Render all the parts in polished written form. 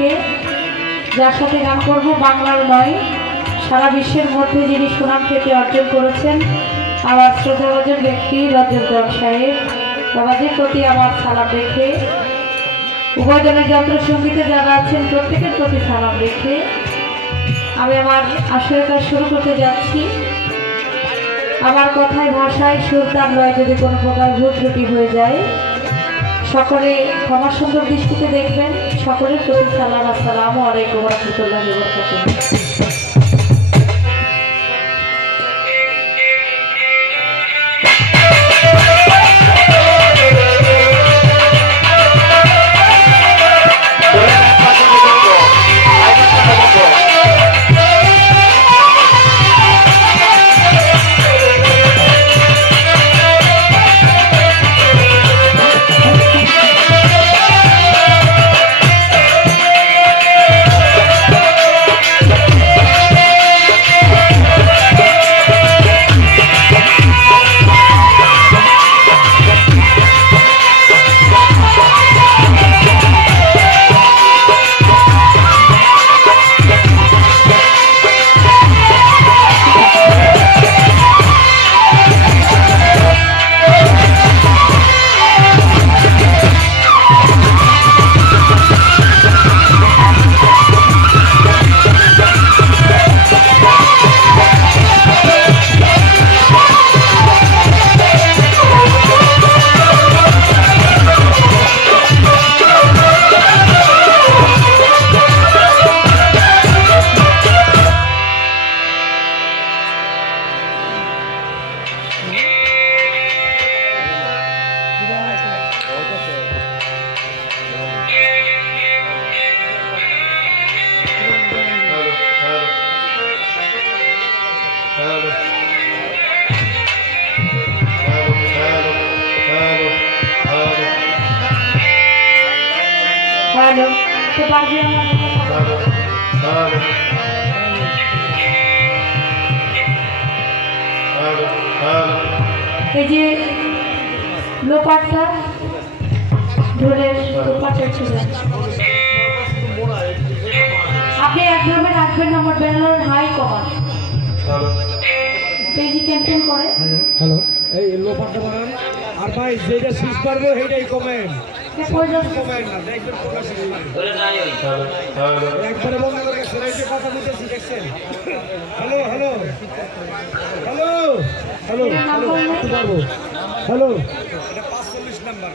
রেখে যার সাথে গান করব বাংলার নয় সারা বিশ্বের মধ্যে যিনি সুনাম খ্যাতি অর্জন করেছেন আমার শ্রদ্ধাভাজন ব্যক্তি রজব দেওয়ান সাহেব বাবাজির প্রতি আমার সালাম রেখে উভয়জনের যন্ত্রসঙ্গীতে যারা আছেন প্রত্যেকের প্রতি সালাম রেখে আমি আমার আসলে কাজ শুরু করতে যাচ্ছি। আমার কথায় ভাষায় সুরতার লয় যদি কোনো প্রকার ভুল ত্রুটি হয়ে যায় সকলে ক্ষমা সুন্দর দৃষ্টিতে দেখবেন। সকলের প্রতি সালাম। আসসালামু আলাইকুম ওয়া রাহমাতুল্লাহি ওয়া বারাকাতুহু। হ্যালো তো বাজে এই যে লোপাটটা ধরে লোপাটটা ছিল আপনি একভাবে রাখবেন আমার ব্যানার হাই কমান পেজি ক্যাম্পেইন করে। হ্যালো এই লোপাটটা বানান আর ভাই যেটা শেষ পারবো সেইটাই কমেন্ট একবারে বন্ধ করে কথা বলতেছি দেখছেন। হ্যালো হ্যালো হ্যালো হ্যালো পারবো হ্যালো 45 নাম্বার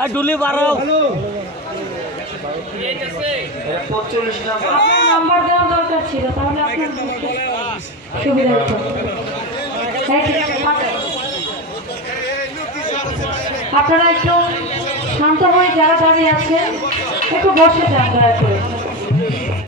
আর ডুলি 12 হ্যালো 45 নাম্বার দেওয়া দরকার ছিল তাহলে আপনার সুবিধা হতো। আপনারা একটু শান্ত হয়ে যারা দাঁড়িয়ে আছেন একটু বসে যান দয়া করে।